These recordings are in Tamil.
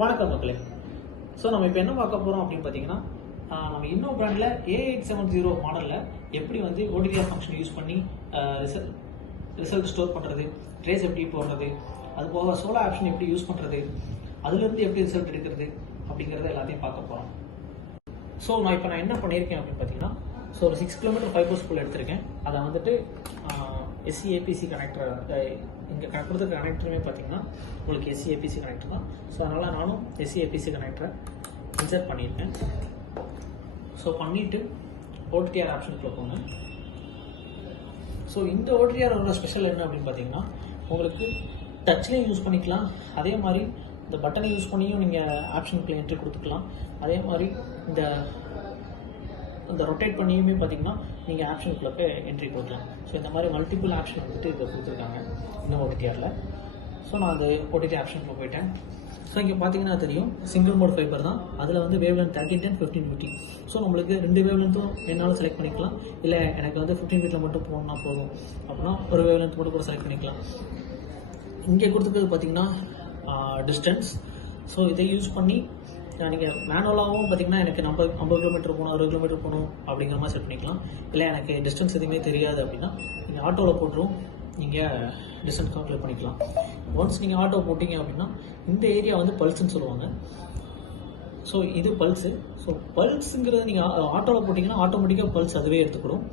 வணக்கம் மக்களே. ஸோ நம்ம இப்போ என்ன பார்க்க போகிறோம் அப்படின்னு பார்த்தீங்கன்னா, நம்ம இன்னோ பிராண்டில் A870 மாடலில் எப்படி வந்து OTTR ஃபங்க்ஷன் யூஸ் பண்ணி ரிசல்ட் ஸ்டோர் பண்ணுறது, ட்ரேஸ் எப்படி போடுறது, அது போக சோலோ ஆப்ஷன் எப்படி யூஸ் பண்ணுறது, அதுலேருந்து எப்படி ரிசல்ட் எடுக்கிறது அப்படிங்கிறத எல்லாத்தையும் பார்க்க போகிறோம். ஸோ நான் என்ன பண்ணியிருக்கேன் அப்படின்னு பார்த்தீங்கன்னா, ஸோ ஒரு 6 கிலோமீட்டர் ஃபைபர் ஸ்பூல் எடுத்திருக்கேன். அதை வந்துட்டு SC-APC கனெக்டர், இங்கே கொடுத்துருக்க கனெக்டருமே பார்த்தீங்கன்னா உங்களுக்கு SC-APC கனெக்டர் தான். ஸோ அதனால் நானும் SC-APC கனெக்டரை இன்சர்ட் பண்ணியிருக்கேன். ஸோ பண்ணிவிட்டு OTTR ஆப்ஷனுக்குள்ள போங்க. ஸோ இந்த OTTR ஸ்பெஷல் என்ன அப்படின்னு பார்த்தீங்கன்னா, உங்களுக்கு டச்லேயும் யூஸ் பண்ணிக்கலாம், அதே மாதிரி இந்த பட்டனை யூஸ் பண்ணியும் நீங்கள் ஆப்ஷனுக்குள்ள என்ட்ரி கொடுத்துக்கலாம், அதே மாதிரி இந்த ரொட்டேட் பண்ணியுமே பார்த்தீங்கன்னா நீங்கள் ஆப்ஷனுக்குள்ள போய் என்ட்ரி கொடுக்கலாம். ஸோ இந்த மாதிரி மல்டிபிள் ஆப்ஷன் வந்துட்டு இதை கொடுத்துருக்காங்க இந்த OTTRல. ஸோ நான் அந்த OTTR ஆப்ஷனுக்குள்ள போயிட்டேன். ஸோ இங்கே பார்த்தீங்கன்னா தெரியும், சிங்கிள் மோட் ஃபைபர் தான். அதில் வந்து வேவ் லென்த் 1310, 1550. ஸோ நம்மளுக்கு 2 வேவ் லென்த்தும் என்னாலும் செலக்ட் பண்ணிக்கலாம். இல்லை எனக்கு வந்து 15 ஃபீட்டில் மட்டும் போகணுன்னா போதும் அப்படின்னா ஒரு வேவ் லென்த் மட்டும் கூட செலக்ட் பண்ணிக்கலாம். இங்கே கொடுத்துருக்கிறது பார்த்தீங்கன்னா டிஸ்டன்ஸ். ஸோ இதை யூஸ் பண்ணி நீங்கள் மேனுவலாகவும் பார்த்தீங்கன்னா எனக்கு 50 கிலோமீட்டர் போகணும், 60 கிலோமீட்டர் போகணும் அப்படிங்கிற மாதிரி செட் பண்ணிக்கலாம். இல்லை எனக்கு டிஸ்டன்ஸ் எதுவுமே தெரியாது அப்படின்னா நீங்கள் ஆட்டோவில் போட்டுரும் நீங்கள் டிஸ்டன்ஸ் கால்குலேட் பண்ணிக்கலாம். ஒன்ஸ் நீங்கள் ஆட்டோ போட்டிங்க அப்படின்னா இந்த ஏரியா வந்து பல்ஸ்ன்னு சொல்லுவாங்க. ஸோ இது பல்ஸு. ஸோ பல்ஸுங்கிறது நீங்கள் ஆட்டோவில் போட்டிங்கன்னா ஆட்டோமேட்டிக்காக பல்ஸ் அதுவே எடுத்துக்கிடும்.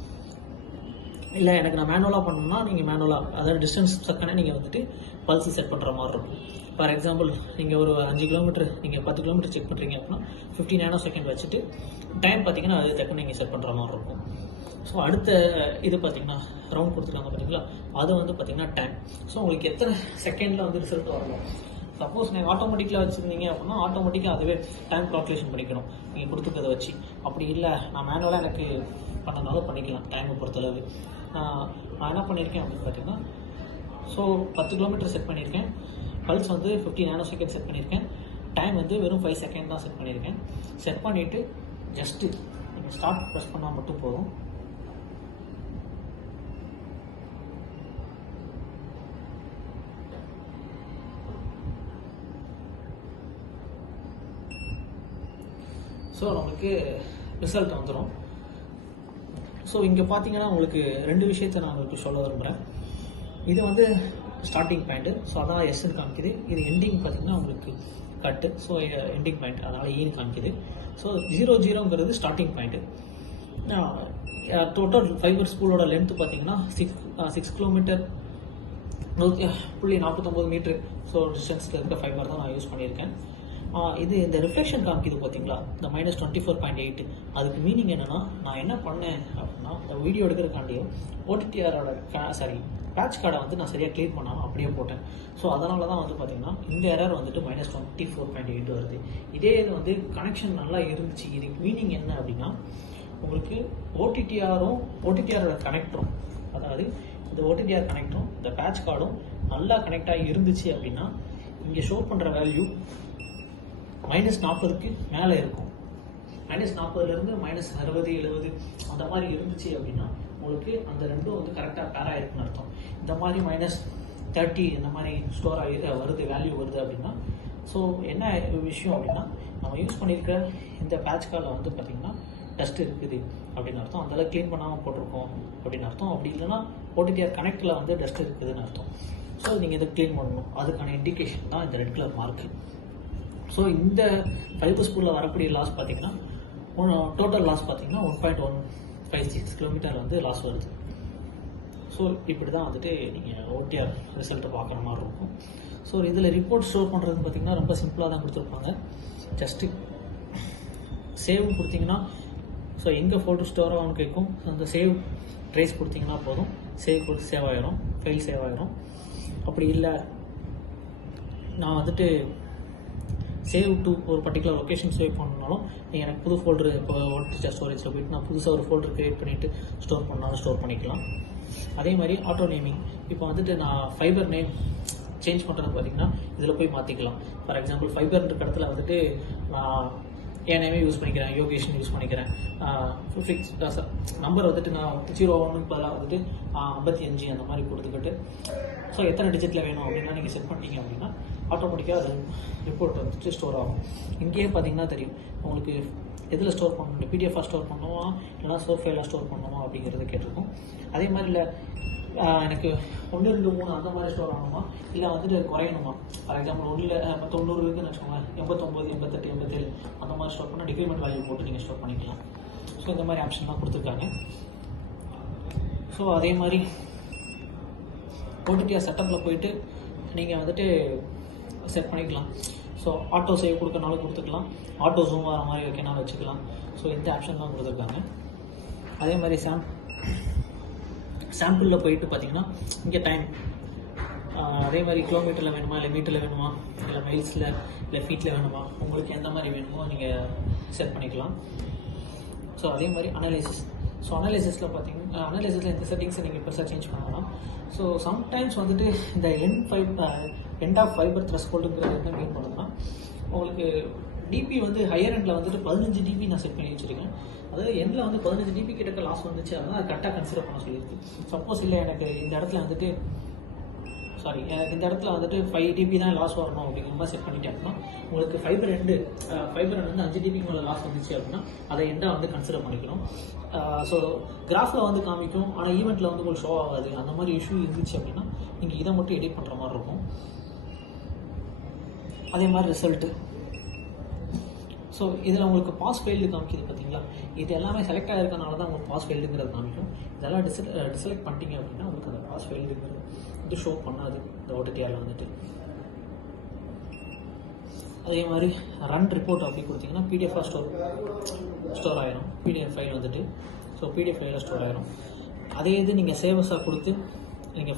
இல்லை எனக்கு நான் மேனுவலாக பண்ணணும்னா நீங்கள் மேனுவலாக, அதாவது டிஸ்டன்ஸ் சக்கானே நீங்கள் வந்துட்டு பல்ஸ் செட் பண்ணுற மாதிரி இருக்கும். ஃபார் எக்ஸாம்பிள் நீங்கள் ஒரு 5 கிலோமீட்டர், நீங்கள் 10 கிலோமீட்டர் செக் பண்ணுறீங்க அப்படின்னா 50 நானோ-செகண்ட் வச்சுட்டு டைம் பார்த்தீங்கன்னா அது தக்க நீங்கள் செட் பண்ணுற மாதிரி இருக்கும். ஸோ அடுத்த இது பார்த்தீங்கன்னா ரவுண்ட் கொடுத்துருக்காங்க பார்த்தீங்களா, அது வந்து பார்த்தீங்கன்னா டைம். ஸோ உங்களுக்கு எத்தனை செகண்டில் வந்து ரிசல்ட் வரணும். சப்போஸ் நீங்கள் ஆட்டோமேட்டிக்கில் வச்சுருந்தீங்க அப்படின்னா ஆட்டோமேட்டிக்காக அதுவே டைம் கால்குலேஷன் பண்ணிக்கணும் நீங்கள் கொடுத்துக்கிறத வச்சு. அப்படி இல்லை நான் மேனுவலாக எனக்கு பண்ணனாலும் பண்ணிக்கலாம் டைமை பொறுத்தளவு. நான் என்ன பண்ணியிருக்கேன் அப்படின்னு பார்த்தீங்கன்னா, ஸோ 10 கிலோமீட்டர் செட் பண்ணியிருக்கேன், பல்ஸ் வந்து 50 நானோ-செகண்ட் செட் பண்ணியிருக்கேன், டைம் வந்து வெறும் 5 செகண்ட் தான் செட் பண்ணியிருக்கேன். செட் பண்ணிவிட்டு ஜஸ்ட்டு நீங்கள் ஸ்டார்ட் ப்ரெஸ் பண்ணால் மட்டும் போதும். ஸோ நமக்கு ரிசல்ட் வந்துடும். ஸோ இங்கே பார்த்தீங்கன்னா உங்களுக்கு 2 விஷயத்தை நான் உங்களுக்கு சொல்ல விரும்புகிறேன். இது வந்து ஸ்டார்டிங் பாயிண்ட்டு, ஸோ அதான் எஸ்ன்னு காமிக்குது. இது எண்டிங் பார்த்தீங்கன்னா உங்களுக்கு கட்டு, ஸோ எண்டிங் பாயிண்ட், அதனால் ஈன்னு காமிக்குது. ஸோ 00ங்கிறது ஸ்டார்டிங் பாயிண்ட்டு. டோட்டல் ஃபைபர் ஸ்பூலோட லென்த்து பார்த்தீங்கன்னா 6 கிலோமீட்டர் 1.49 மீட்டர். ஸோ டிஸ்டன்ஸில் இருக்க ஃபைபர் தான் நான் யூஸ் பண்ணியிருக்கேன். இது இந்த ரிஃப்ளெக்ஷன் காமிக்குது பார்த்தீங்களா, இந்த -24.8. அதுக்கு மீனிங் என்னென்னா, நான் என்ன பண்ணேன் அப்படின்னா இந்த வீடியோ எடுக்கிறக்காண்டியும் OTTRோட பேட்ச் கார்டை வந்து நான் சரியாக க்ளீன் பண்ணாமல் அப்படியே போட்டேன். ஸோ அதனால தான் வந்து பார்த்தீங்கன்னா இந்த எரர் வந்துட்டு -24.8 வருது. இதே இது வந்து கனெக்ஷன் நல்லா இருந்துச்சு. இதுக்கு மீனிங் என்ன அப்படின்னா, உங்களுக்கு OTTRோட கனெக்டரும், அதாவது இந்த OTTR கனெக்டரும் இந்த பேட்ச் கார்டும் நல்லா கனெக்ட் ஆகி இருந்துச்சு அப்படின்னா இங்கே ஷோ பண்ணுற வேல்யூ -40க்கு மேலே இருக்கும். -40லேருந்து -60, 70 அந்த மாதிரி இருந்துச்சு அப்படின்னா உங்களுக்கு அந்த ரெண்டும் வந்து கரெக்டாக பேரா இருக்குன்னு அர்த்தம். இந்த மாதிரி -30 இந்த மாதிரி ஸ்டோர் ஆகி வேல்யூ வருது அப்படின்னா, ஸோ என்ன விஷயம் அப்படின்னா, நம்ம யூஸ் பண்ணியிருக்கிற இந்த பேட்ச் கார்டில் வந்து பார்த்திங்கன்னா டஸ்ட் இருக்குது அப்படின்னு அர்த்தம். அதெல்லாம் க்ளீன் பண்ணாமல் போட்டிருக்கோம் அப்படின்னு அர்த்தம். அப்படி இல்லைன்னா OTTR கனெக்டில் வந்து டஸ்ட் இருக்குதுன்னு அர்த்தம். ஸோ நீங்கள் இதை க்ளீன் பண்ணணும், அதுக்கான இண்டிகேஷன் தான் இந்த ரெட் கலர் மார்க்கு. ஸோ இந்த ஃபைபர் ஸ்பூலில் வரக்கூடிய லாஸ் பார்த்தீங்கன்னா டோட்டல் லாஸ் பார்த்தீங்கன்னா 1.156 கிலோமீட்டர் வந்து லாஸ் வருது. ஸோ இப்படி தான் வந்துட்டு நீங்கள் OTTR ரிசல்ட்டை பார்க்குற மாதிரி இருக்கும். ஸோ இதில் ரிப்போர்ட் ஸ்டோர் பண்ணுறதுன்னு பார்த்தீங்கன்னா ரொம்ப சிம்பிளாக தான் கொடுத்துருப்பாங்க. ஜஸ்ட்டு சேவ் கொடுத்தீங்கன்னா, ஸோ எங்கே ஃபோல்டர் ஸ்டோர் ஆகும்னு கேட்கும், அந்த சேவ் ட்ரேஸ் கொடுத்தீங்கன்னா போதும், சேவ் ஆகிடும், ஃபைல் சேவ் ஆகிடும். அப்படி இல்லை நான் வந்துட்டு சேவ் டு ஒரு பர்டிகுலர் லொக்கேஷன் சேவ் பண்ணாலும் நீங்கள் எனக்கு புது ஃபோல்டரு, இப்போ OTTR ஸ்டோரேஜில் போய்ட்டு நான் புதுசாக ஒரு ஃபோல்டர் க்ரியேட் பண்ணிவிட்டு ஸ்டோர் பண்ணாலும் ஸ்டோர் பண்ணிக்கலாம். அதே மாதிரி ஆட்டோ நேமிங், இப்போ வந்துட்டு நான் ஃபைபர் நேம் சேஞ்ச் பண்ணுறது பார்த்தீங்கன்னா இதில் போய் மாற்றிக்கலாம். ஃபார் எக்ஸாம்பிள் ஃபைபர்ன்ற இடத்துல வந்துட்டு நான் என் நேமே யூஸ் பண்ணிக்கிறேன், யோகேஷ்னு யூஸ் பண்ணிக்கிறேன். ஃபிக்ஸ் நம்பர் வந்துட்டு நான் 01 பதிலாக வந்துட்டு 55 அந்த மாதிரி கொடுத்துக்கிட்டு ஸோ எத்தனை டிஜிட்டில் வேணும் அப்படின்னா நீங்கள் செட் பண்ணிட்டீங்க அப்படின்னா ஆட்டோமேட்டிக்காக அது ரிப்போர்ட் வந்துட்டு ஸ்டோர் ஆகும். இங்கேயே பார்த்தீங்கன்னா தெரியும் உங்களுக்கு எதில் ஸ்டோர் பண்ணணும், பிடிஎஃபாக ஸ்டோர் பண்ணுமா இல்லைனா சோர் ஃபைலாக ஸ்டோர் பண்ணுமா அப்படிங்கிறத கேட்டிருக்கோம். அதே மாதிரி இல்லை எனக்கு 1, 2, 3 அந்த மாதிரி ஸ்டோர் ஆகணுமா இல்லை வந்துட்டு குறையணுமா. ஃபார் எக்ஸாம்பிள் 90 இருக்குன்னு வச்சுக்கோங்க, 89, 88, 87 அந்த மாதிரி ஸ்டோர் பண்ணால் டிக்ரிமெண்ட் வேல்யூ போட்டு நீங்கள் ஸ்டோர் பண்ணிக்கலாம். ஸோ இந்த மாதிரி ஆப்ஷன்லாம் கொடுத்துருக்காங்க. ஸோ அதே மாதிரி ஓடிடிஆர் செட்டப்பில் போயிட்டு நீங்கள் வந்துட்டு செட் பண்ணிக்கலாம். ஸோ ஆட்டோ சேவ் கொடுக்கறனாலும் கொடுத்துக்கலாம், ஆட்டோ ஜூம் வர மாதிரி வைக்கனாலும் வச்சுக்கலாம். ஸோ இந்த ஆப்ஷன்லாம் கொடுத்துருக்காங்க. அதே மாதிரி சாம்பிளில் போயிட்டு பார்த்தீங்கன்னா இங்கே டைம் அதே மாதிரி கிலோமீட்டரில் வேணுமா இல்லை மீட்டரில் வேணுமா இல்லை மைல்ஸில் இல்லை ஃபீட்டில் வேணுமா உங்களுக்கு எந்த மாதிரி வேணுமோ நீங்கள் செட் பண்ணிக்கலாம். ஸோ அதே மாதிரி அனலைசிஸ். ஸோ அனலைசிஸில் பார்த்தீங்கன்னா அனலைசிஸில் இந்த செட்டிங்ஸை நீங்கள் பெருசாக சேஞ்ச் பண்ணலாம். ஸோ சம்டைம்ஸ் வந்துட்டு இந்த எண்ட் ஆஃப் ஃபைபர் த்ரெஷ்ஹோல்டுங்கிறது என்ன மீன் பண்ணுதுன்னா உங்களுக்கு டிபி வந்து ஹையர் எண்டில் வந்துட்டு 15 டிபி நான் செட் பண்ணி வச்சுருக்கேன். அதாவது எண்டில் வந்து 15 டிபி கிட்டக்க லாஸ் வந்துச்சு அப்படின்னா அது கரெக்டாக கன்சிடர் பண்ண சொல்லியிருக்கு. சப்போஸ் இல்லை எனக்கு இந்த இடத்துல வந்துட்டு இந்த இடத்துல வந்துட்டு 5 டிபி தான் லாஸ் வரணும் அப்படிங்கிற மாதிரி செட் பண்ணிட்டேன் அப்படின்னா உங்களுக்கு ஃபைபர் எண்டு வந்து 5 டிபிக்கு மேலே லாஸ் வந்துச்சு அப்படின்னா அதை எண்டாக வந்து கன்சிடர் பண்ணிக்கணும். ஸோ கிராஃபில் வந்து காமிக்கும், ஆனால் ஈவெண்ட்டில் வந்து உங்களுக்கு ஷோ ஆகாது. அந்த மாதிரி இஷ்யூ இருந்துச்சு அப்படின்னா நீங்கள் இதை மட்டும் எடிட் பண்ணுற மாதிரி இருக்கும். அதே மாதிரி ரிசல்ட்டு. ஸோ இதில் உங்களுக்கு பாஸ் ஃபெயில்டு காமிக்குது பார்த்தீங்களா, இது எல்லாமே செலக்ட் ஆகிருக்கனால தான் உங்களுக்கு பாஸ் ஃபெயில்டுங்கிறது காமிக்கும். இதெல்லாம் டிசெலக்ட் பண்ணிட்டீங்க அப்படின்னா உங்களுக்கு அந்த பாஸ் ஃபெயில்டுங்கிறது வந்து ஷோ பண்ணாது இந்த ஓடிடிஆரில் வந்துட்டு. அதே மாதிரி ரன் ரிப்போர்ட் அப்படி கொடுத்தீங்கன்னா பிடிஎஃபாக ஸ்டோர் ஆயிரும். பிடிஎஃப் ஃபைல் வந்துட்டு ஸோ பிடிஎஃப் ஃபைலில் ஸ்டோர் ஆயிரும். அதே இது நீங்கள் சேவஸாக கொடுத்து நீங்கள்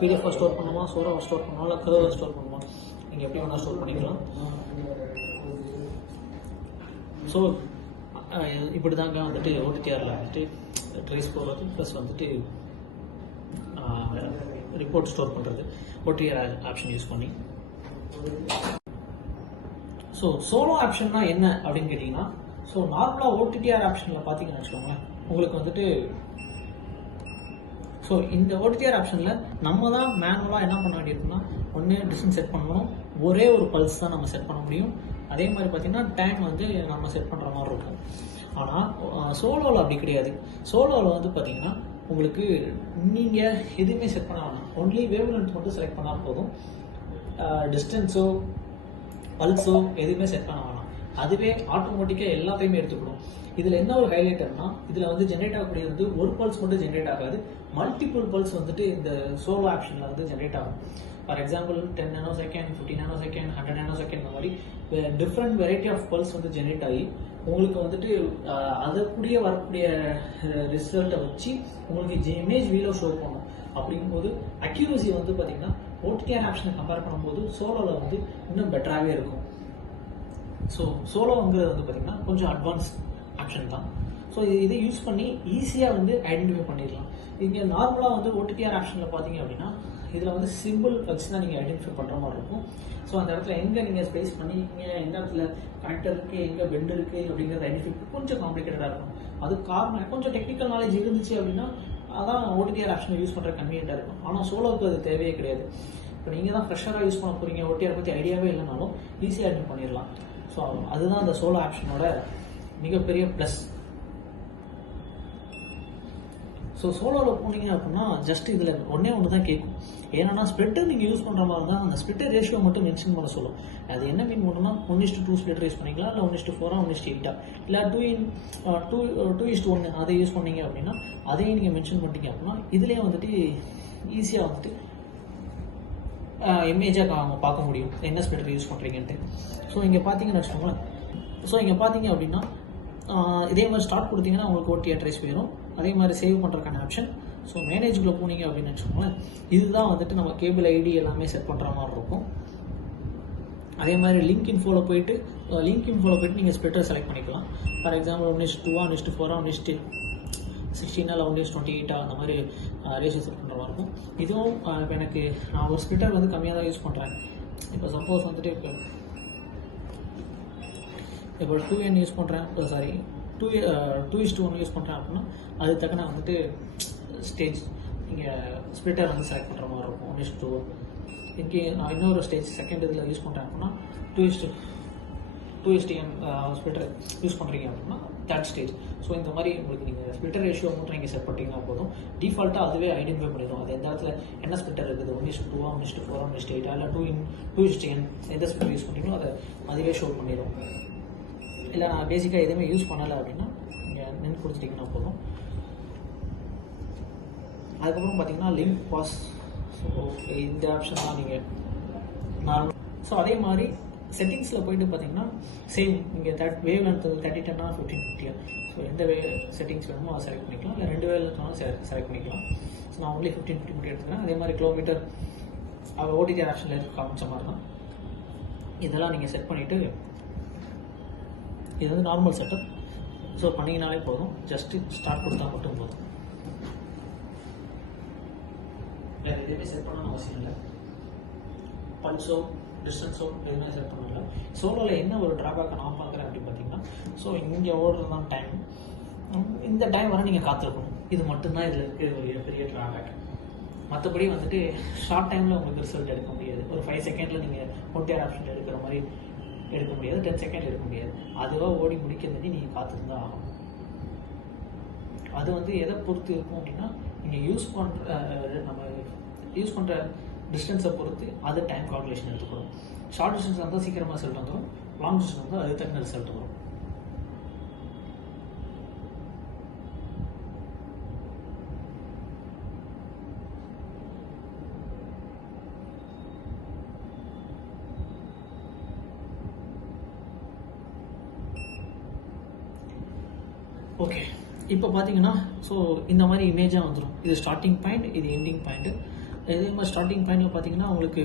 பிடிஎஃபாக ஸ்டோர் பண்ணுமா, சோராவை ஸ்டோர் பண்ணுமா இல்லை கர்வை ஸ்டோர் பண்ணுமா நீங்கள் எப்படி வேணால் ஸ்டோர் பண்ணிக்கலாம். ஸோ இப்படி தாங்க வந்துட்டு ஓடிடிஆரில் வந்துட்டு ட்ரேஸ் போடுறது ப்ளஸ் வந்துட்டு ரிப்போர்ட் ஸ்டோர் பண்ணுறது ஓடிடிஆர் ஆப்ஷன் யூஸ் பண்ணி. ஸோ சோலோ ஆப்ஷன்னா என்ன அப்படின்னு கேட்டிங்கன்னா ஸோ நார்மலாக ஓடிடிஆர் ஆப்ஷனில் பார்த்தீங்கன்னு வச்சுக்கோங்களேன் உங்களுக்கு வந்துட்டு ஸோ இந்த ஓடிடிஆர் ஆப்ஷனில் நம்ம தான் மேனுவலாக என்ன பண்ண வேண்டியிருக்குன்னா ஒன்று டிஸ்டன்ஸ் செட் பண்ணணும், ஒரே ஒரு பல்ஸ் தான் நம்ம செட் பண்ண முடியும். அதே மாதிரி பார்த்தீங்கன்னா டைம் வந்து நம்ம செட் பண்ணுற மாதிரி இருக்கும். ஆனால் சோலோவில் அப்படி கிடையாது. சோலோவில் வந்து பார்த்தீங்கன்னா உங்களுக்கு நீங்கள் எதுவுமே செட் பண்ண வேணாம், ஒன்லி வேவ் லென்த் மட்டும் செலக்ட் பண்ணால் போதும். டிஸ்டன்ஸோ பல்ஸோ எதுவுமே செட் பண்ண வேணாம், அதுவே ஆட்டோமேட்டிக்காக எல்லாத்தையுமே எடுத்துக்கணும். இதில் என்ன ஒரு ஹைலைட்டர்னா இதில் வந்து ஜென்ரேட் ஆகக்கூடிய வந்து ஒரு பல்ஸ் மட்டும் ஜென்ரேட் ஆகாது, மல்டிபிள் பல்ஸ் வந்துட்டு இந்த சோலோ ஆப்ஷனில் வந்து ஜென்ரேட் ஆகும். For example 10 nanosecond, 50 nanosecond, 100 nanosecond இந்த மாதிரி டிஃப்ரெண்ட் வெரைட்டி ஆஃப் பல்ஸ் வந்து ஜென்ரேட் ஆகி உங்களுக்கு வந்துட்டு அதற்குரிய வரக்கூடிய ரிசல்ட்டை வச்சு உங்களுக்கு இமேஜ் வீடியோ ஷோ பண்ணும். அப்படிங்கும்போது அக்யூரசி வந்து பார்த்தீங்கன்னா ஓடிடிஆர் ஆப்ஷனை கம்பேர் பண்ணும்போது சோலோவில் வந்து இன்னும் பெட்டராகவே இருக்கும். ஸோ சோலோங்கிறது வந்து பார்த்தீங்கன்னா கொஞ்சம் அட்வான்ஸ் ஆப்ஷன் தான். ஸோ இதை யூஸ் பண்ணி ஈஸியாக வந்து ஐடென்டிஃபை பண்ணிடலாம். இங்கே நார்மலாக வந்து ஓடிடிஆர் ஆப்ஷனில் பார்த்தீங்க அப்படின்னா இதில் வந்து சிம்பிள் வச்சு தான் நீங்கள் ஐடென்டிஃபை பண்ணுற மாதிரி இருக்கும். ஸோ அந்த இடத்துல எங்கே நீங்கள் ஸ்பேஸ் பண்ணிக்கிங்க, எந்த இடத்துல கனெக்டர் இருக்குது, எங்கே பெண்ட் இருக்குது அப்படிங்கிறத ஐடென்டிஃபை கொஞ்சம் காம்ப்ளிகேட்டடாக இருக்கும். அது காரணம் கொஞ்சம் டெக்னிக்கல் நாலேஜ் இருந்துச்சு அப்படின்னா அதான் ஓடிடிஆர் ஆப்ஷனை யூஸ் பண்ணுற கன்வீனியண்ட்டாக இருக்கும். ஆனால் சோலோவுக்கு அது தேவையே கிடையாது. இப்போ நீங்கள் தான் ஃப்ரெஷராக யூஸ் பண்ண போகிறீங்க, ஓடிடிஆர் பற்றி ஐடியாவே இல்லைனாலும் ஈஸியாக ஐடென்டிஃபை பண்ணிடலாம். ஸோ அதுதான் அந்த சோலோ ஆப்ஷனோட மிகப்பெரிய ப்ளஸ். ஸோ சோலோவில் போனீங்க அப்படின்னா ஜஸ்ட் இதில் ஒன்று தான் கேட்கும். ஏன்னா ஸ்ப்ளிட்டர் நீங்கள் யூஸ் பண்ணுற மாதிரி தான் அந்த ஸ்ப்ளிட்டர் ரேஷியோ மட்டும் மென்ஷன் பண்ண சொல்லும். அது என்ன மீன் பண்ணுன்னா 1:2 ஸ்ப்ளிட்டர் யூஸ் பண்ணிக்கலாம், இல்லை 1:4 1:8 இல்லை 2:1 அதை யூஸ் பண்ணீங்க அப்படின்னா அதையும் நீங்கள் மென்ஷன் பண்ணிட்டீங்க அப்படின்னா இதுலேயே வந்துட்டு ஈஸியாக வந்துட்டு இமேஜாக அவங்க பார்க்க முடியும் என்ன ஸ்ப்ளிட்டர் யூஸ் பண்ணுறீங்கன்ட்டு. ஸோ இங்கே பார்த்தீங்கன்னு வச்சுக்கோங்களேன். ஸோ இங்கே பார்த்தீங்க அப்படின்னா இதே மாதிரி ஸ்டார்ட் கொடுத்தீங்கன்னா உங்களுக்கு ஓடிடிஆர் ட்ரேஸ் வேணும். அதே மாதிரி சேவ் பண்ணுறதுக்கான ஆப்ஷன். ஸோ மேனேஜுக்குள்ளே போனீங்க அப்படின்னு வச்சுக்கோங்களேன், இதுதான் வந்துட்டு நம்ம கேபிள் ஐடி எல்லாமே செட் பண்ணுற மாதிரி இருக்கும். அதே மாதிரி லிங்க் இன்ஃபோவில் போயிட்டு நீங்கள் ஸ்ப்ளிட்டர் செலக்ட் பண்ணிக்கலாம். ஃபார் எக்ஸாம்பிள் 1:2 1:4 1:16 இல்லை 1:28 அந்த மாதிரி ரேஷியோ செட் பண்ணுற மாதிரி இருக்கும். இதுவும் இப்போ எனக்கு நான் ஒரு ஸ்ப்ளிட்டர் வந்து கம்மியாக தான் யூஸ் பண்ணுறேன். இப்போ சப்போஸ் வந்துட்டு இப்போ 2n யூஸ் பண்ணுறேன், சாரி 2:1 யூஸ் பண்ணுறேன் அப்படின்னா அது தக்க நான் வந்துட்டு ஸ்டேஜ் நீங்கள் ஸ்ப்ளிட்டர் வந்து செலக்ட் பண்ணுற மாதிரி இருக்கும். 1:2. இங்கே நான் இன்னொரு ஸ்டேஜ் செகண்ட் இதில் யூஸ் பண்ணுறேன் அப்படின்னா 2:n ஸ்ப்ளிட்டர் யூஸ் பண்ணுறீங்க அப்படின்னா தேர்ட் ஸ்டேஜ். ஸோ இந்த மாதிரி உங்களுக்கு நீங்கள் ஸ்ப்ளிட்டர் ரேஷியோ மட்டும் நீங்கள் செட் பண்ணிங்கன்னா போதும். டிஃபால்ட்டாக அதுவே ஐடென்டிஃபை பண்ணிடும். அது எந்த இடத்துல என்ன ஸ்ப்ளிட்டர் இருக்குது, 1:2, 1:4, 1:8 இல்லை 2:n எந்த ஸ்ப்ளிட்டர் யூஸ் பண்ணுறீங்களோ அதை அதுவே ஷோ பண்ணிடும். இல்லை நான் பேசிக்காக எதுவுமே யூஸ் பண்ணலை அப்படின்னா நீங்கள் நின்று கொடுத்துட்டிங்கன்னா போதும். அதுக்கப்புறம் பார்த்தீங்கன்னா லிங்க் பாஸ். ஸோ இந்த ஆப்ஷன்லாம் நீங்கள் நார்மல். ஸோ அதே மாதிரி செட்டிங்ஸில் போயிட்டு பார்த்தீங்கன்னா சேம் நீங்கள் வேவ் லென்த் 3010 1550. ஸோ எந்த செட்டிங்ஸ் வேணுமோ அதை செலக்ட் பண்ணிக்கலாம். இல்லை 2 வேவ் லென்த்னாலும் செலக்ட் பண்ணிக்கலாம். ஸோ நான் ஒன்லி 1550 எடுத்துக்கிறேன். அதே மாதிரி கிலோமீட்டர் ஓடிடி ஆப்ஷனில் காமிச்ச மாதிரி தான் இதெல்லாம் நீங்கள் செட் பண்ணிவிட்டு இது வந்து நார்மல் செட்டப். ஸோ பண்ணிங்கனாலே போதும். ஜஸ்ட்டு ஸ்டார்ட் கொடுத்தா மட்டும் போதும். வேறு எதுவுமே செட் பண்ணணும்னு அவசியம் இல்லை. பல்ஸோ டிஸ்டன்ஸோ எதுவுமே செட் பண்ணல. சோலோவில் என்ன ஒரு ட்ராபேக்கை நான் பார்க்குறேன் அப்படின்னு பார்த்தீங்கன்னா, ஸோ இங்கே ஓடுறது தான் டைம். இந்த டைம் வரை நீங்கள் காத்திருக்கணும். இது மட்டும்தான் இதில் இருக்க ஒரு பெரிய ட்ராபேக். மற்றபடி வந்துட்டு ஷார்ட் டைமில் உங்களுக்கு ரிசல்ட் எடுக்க முடியாது. ஒரு 5 செகண்டில் நீங்கள் ஒன்டிஆர் ஆப்ஷன் எடுக்கிற மாதிரி எடுக்க முடியாது. 10 செகண்ட் எடுக்க முடியாது. அதுவாக ஓடி முடிக்கிறது நீங்கள் காத்திருந்தா ஆகும். அது வந்து எதை பொறுத்து இருக்கும் அப்படின்னா, நீங்கள் நம்ம யூஸ் பண்ணுற டிஸ்டன்ஸை பொறுத்து அது டைம் கால்குலேஷன் எடுத்துக்கணும். ஷார்ட் டிஸ்டன்ஸ் இருந்தால் சீக்கிரமாக ரிசல்ட் வந்துடும். லாங் டிஸ்டன்ஸ் வந்து அது தகுந்த ரிசல்ட் வரும். ஓகே, இப்போ பார்த்தீங்கன்னா ஸோ இந்த மாதிரி இமேஜாக வந்துடும். இது ஸ்டார்டிங் பாயிண்ட், இது எண்டிங் பாயிண்ட்டு. இதே மாதிரி ஸ்டார்டிங் பாயிண்டில் பார்த்தீங்கன்னா உங்களுக்கு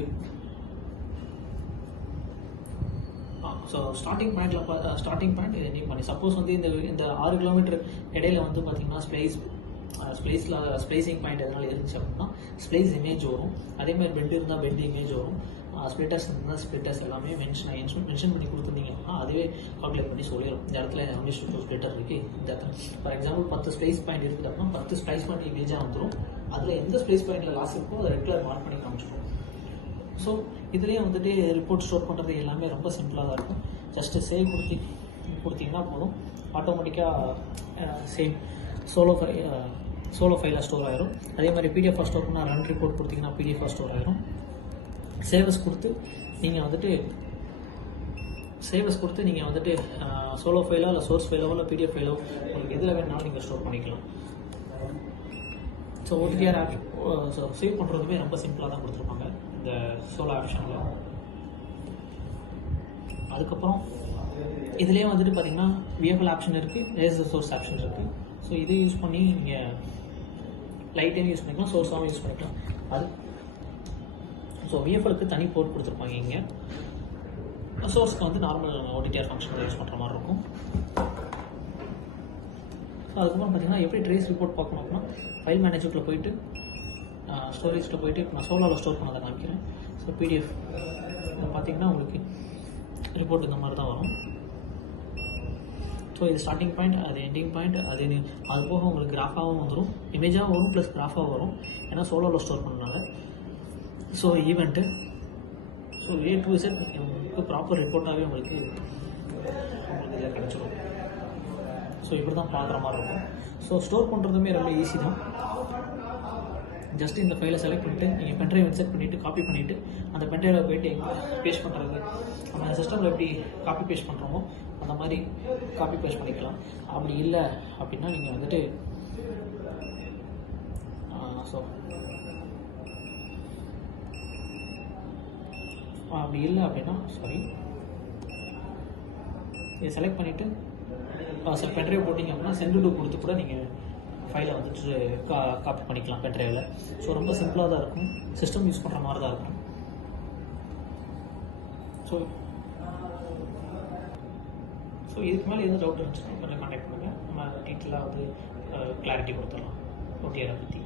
ஸோ ஸ்டார்டிங் பாயிண்ட் இது எண்டிங் பாயிண்ட். சப்போஸ் வந்து இந்த 6 கிலோமீட்டர் இடையில வந்து பார்த்தீங்கன்னா ஸ்ப்ளைசிங் பாயிண்ட் எதனால் இருந்துச்சு அப்படின்னா ஸ்ப்ளைஸ் இமேஜ் வரும். அதேமாதிரி பெட் இருந்தால் பெட் இமேஜ் வரும். ஸ்ப்ளிட்டர்ஸ் இருந்தால் ஸ்ப்ளிட்டர்ஸ் எல்லாமே மென்ஷன் பண்ணி கொடுத்துருந்தீங்க அப்படின்னா அதுவே கால்குலேட் பண்ணி சொல்லிடும். இந்த இடத்துல 1:2 ஸ்ப்ளிட்டர் இருக்குது. இந்த இடத்துல ஃபார் எக்ஸாம்பிள் 10 ஸ்ப்ளைஸ் பாயிண்ட் இருக்குது அப்படின்னா 10 ஸ்ப்ளைஸ் பாயிண்ட் இமேஜாக வந்துடும். அதில் எந்த ஸ்ப்ளைஸ் பாயிண்டில் லாஸ் இருக்கோ அதை ரெகுலர் மார்க் பண்ணி காமிச்சிடும். ஸோ இதுலேயே வந்துட்டு ரிப்போர்ட் ஸ்டோர் பண்ணுறது எல்லாமே ரொம்ப சிம்பிளாக தான் இருக்கும். ஜஸ்ட்டு சேவ் கொடுத்தீங்கன்னா போதும். ஆட்டோமேட்டிக்காக சேம் சோலோ ஃபைலாக ஸ்டோர் ஆகிடும். அதே மாதிரி பிடிஎஃபாக ஸ்டோர் பண்ணால் ரன் ரிப்போர்ட் கொடுத்தீங்கன்னா பிடிஎஃபாக ஸ்டோர் ஆகிடும். சேவஸ் கொடுத்து நீங்கள் வந்துட்டு சோலோ ஃபைலோ இல்லை சோர்ஸ் ஃபைலோ இல்லை பிடிஎஃப் ஃபைலோ உங்களுக்கு எதில் வேணாலும் நீங்கள் ஸ்டோர் பண்ணிக்கலாம். ஸோ ஓடிடிஆர் ஆப் சேவ் பண்ணுறதுமே ரொம்ப சிம்பிளாக தான் கொடுத்துருப்பாங்க இந்த சோலோ ஆப்ஷனில். அதுக்கப்புறம் இதுலேயே வந்துட்டு பார்த்தீங்கன்னா விஎஃப்எல் ஆப்ஷன் இருக்குது, ரேசர் சோர்ஸ் ஆப்ஷன் இருக்குது. ஸோ இதை யூஸ் பண்ணி நீங்கள் லைட்டையும் யூஸ் பண்ணிக்கலாம், சோர்ஸாகவும் யூஸ் பண்ணிக்கலாம். அது ஸோ விஎஃப்எலுக்கு தனி போர்ட் கொடுத்துருப்பாங்க. இங்கே சோர்ஸ்க்கு வந்து நார்மல் ஓடிடிஆர் ஃபங்க்ஷன் யூஸ் பண்ணுற மாதிரி இருக்கும். ஸோ அதுக்கப்புறம் பார்த்தீங்கன்னா எப்படி ட்ரேஸ் ரிப்போர்ட் பார்க்கணும் அப்படின்னா ஃபைல் மேனேஜருக்குள்ளே போயிட்டு ஸ்டோரேஜில் போயிட்டு இப்போ நான் சோலாவில் ஸ்டோர் பண்ணதை காமிக்கிறேன். ஸோ பிடிஎஃப் பார்த்தீங்கன்னா உங்களுக்கு ரிப்போர்ட் இந்த மாதிரி தான் வரும். ஸோ இது ஸ்டார்டிங் பாயிண்ட், அது எண்டிங் பாயிண்ட், அது போக உங்களுக்கு கிராஃபாகவும் வந்துடும், இமேஜாகவும் வரும், ப்ளஸ் கிராஃபாகவும் வரும். ஏன்னா சோலோவில் ஸ்டோர் பண்ணனால. So event A to Z உங்களுக்கு ப்ராப்பர் ரிப்போர்ட்டாகவே உங்களுக்கு இதில் கிடச்சிடும். ஸோ இப்படி தான் பார்க்குற மாதிரி இருக்கும். ஸோ ஸ்டோர் பண்ணுறதுமே ரொம்ப ஈஸி தான். ஜஸ்ட் இந்த ஃபைலை செலக்ட் பண்ணிவிட்டு நீங்கள் பென்ட்ரைவ் இன்செர்ட் பண்ணிவிட்டு காப்பி பண்ணிவிட்டு அந்த பென்ட்ரைவில் போய்ட்டு பேஸ்ட் பண்ணுறது நம்ம சிஸ்டமில் எப்படி காப்பி பேஸ்ட் பண்ணுறோமோ அந்த மாதிரி காப்பி பேஸ்ட் பண்ணிக்கலாம். அப்படி இல்லை அப்படின்னா நீங்கள் வந்துட்டு அப்படி இல்லை அப்படின்னா இதை செலக்ட் பண்ணிவிட்டு பென்ட்ரைவ் போட்டிங்க அப்படின்னா சென்ட் டு கொடுத்து கூட நீங்கள் ஃபைலை வந்துட்டு காப்பி பண்ணிக்கலாம் பென்ட்ரைவில். ஸோ ரொம்ப சிம்பிளாக தான் இருக்கும், சிஸ்டம் யூஸ் பண்ணுற மாதிரி தான் இருக்கும். ஸோ இதுக்கு மேலே எதுவும் டவுட் இருந்துச்சுன்னா கொஞ்சம் கான்டாக்ட் பண்ணுங்கள். நம்ம டீட்டெயிலாக வந்து கிளாரிட்டி கொடுத்துடலாம் ஓடிஆரை பற்றி.